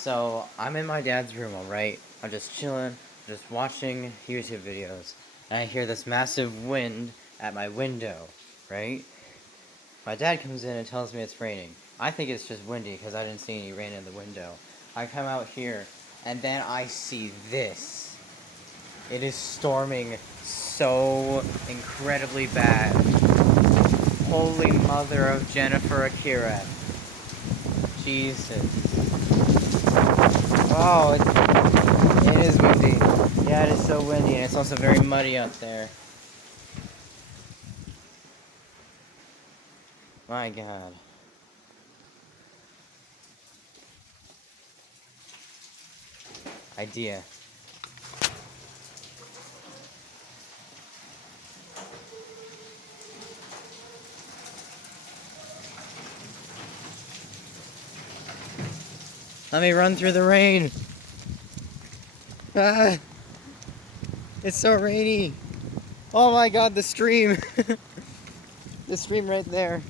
So I'm in my dad's room, alright? I'm just chilling, just watching YouTube videos, and I hear this massive wind at my window, right? My dad comes in and tells me it's raining. I think it's just windy because I didn't see any rain in the window. I come out here, and then I see this. It is storming so incredibly bad. Holy mother of Jennifer Akira. Jesus. Oh, it is windy. Yeah, it is so windy, and it's also very muddy out there. My God. Idea. Let me run through the rain. Ah, it's so rainy. Oh my God, the stream. The stream right there.